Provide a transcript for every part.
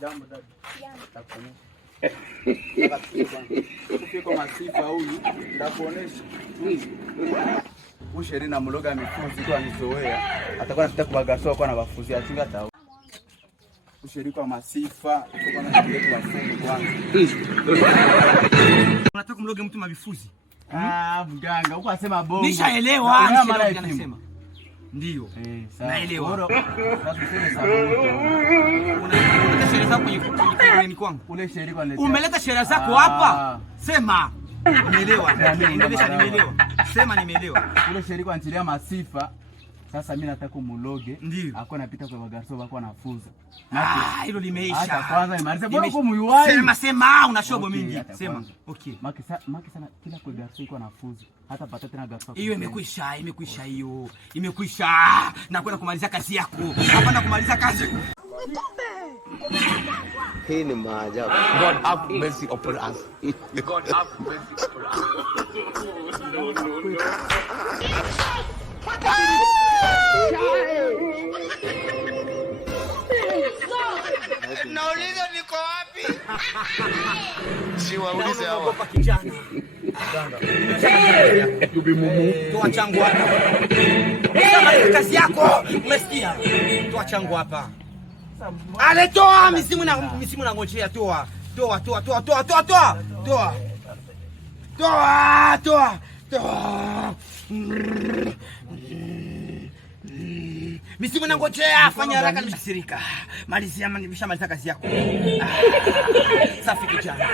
Jambo dada. Jambo. Ufiko masifa huyu ndakuonesha. Usheri na mloga mifuzi kwa nitoea. Atakuwa anataka kubagasoa kwa na wafuzi achinga tao. Usheri kwa masifa, kwa na kitu la fundi kwanza. Unataka kumloga mtu mavifuzi? Mganga, uko asema bongo. Nishaelewa, anasema. Ndio. Naelewa. Sasa useme sababu. Unaleta sheria zako kwenye kwangu. Ule sheria kwa nini? Umeleta sheria zako hapa? Sema. Nimeelewa. Nimeelewa. Sema nimeelewa. Ule sheria kwa nchilia masifa. Sasa mimi nataka kumuloge. Ako anapita kwa magarso wako anafuza. Hilo limeisha. Hata kwanza nimalize bora kwa muyuwai. Sema unashobo mingi. Sema. Okay. Maki sana kila kwa garso iko anafuza. Hata pata tena garso. Hiyo imekwisha hiyo. Imekwisha. Na kwenda kumaliza kazi yako. Hapana kumaliza kazi. Hii ni maajabu. God have mercy upon us. God have mercy upon us. Nauliza niko wapi? Siwaulize hawa. Toa changu hapa. Kama kazi yako, umesikia? Toa changu hapa. Ale toa misimu na ngojea toa. Misimu na ngojea, fanya haraka nimeshirika. Malizia nimeshamaliza kazi yako. Safi kijana.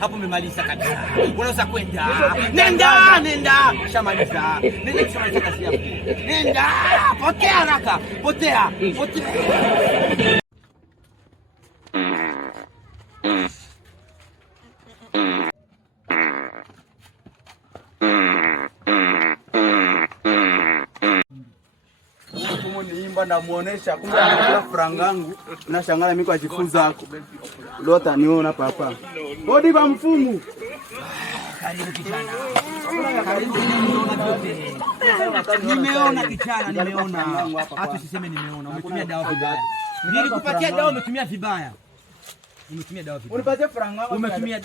Hapo umemaliza kabisa. Unaweza kwenda. Nenda. Shamaliza. Nenda kushamaliza kazi yako. Nenda. Potea haraka. Potea. Niimba na muonesha kumbe anakula franga yangu na shangala mimi kwa jifunza yako. Lota niona papa. Bodi kwa mfumu. Karibu kijana. Nimeona kijana, nimeona. Hata usiseme nimeona. Umetumia dawa vibaya. Nilikupatia dawa umetumia vibaya. Unipatie franga yangu.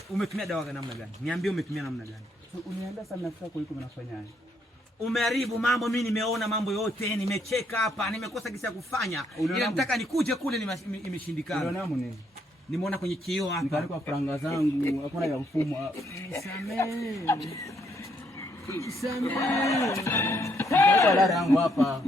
Umetumia dawa kwa namna gani? Niambie umetumia namna gani? Unienda sana nafika kwa hiyo mnafanyaje? Umeharibu mambo, mimi nimeona mambo yote, nimecheka hapa, nimekosa kisa kufanya. Ila nataka nikuje kule imeshindikana. Unaona nini? Nimeona kwenye kioo hapa. Nikali kwa franga zangu, hakuna ya mfumo. Nisamee. Dada yangu hapa.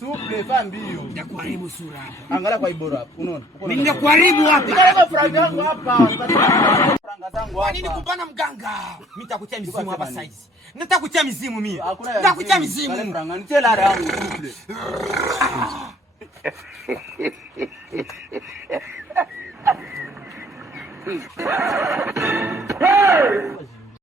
Suple fambio. Nitakuharibu sura hapa. Angalia kwa ibora hapo, unaona? Mimi nitakuharibu hapa. Nikali franga yangu hapa. Franga zangu hapa. Kwa nini kupana mganga? Mimi nitakutia mizimu hapa sasa hivi. Nitakutia mizimu mimi. Nitakutia mizimu. Kale franga nitie la yangu suple. Hey!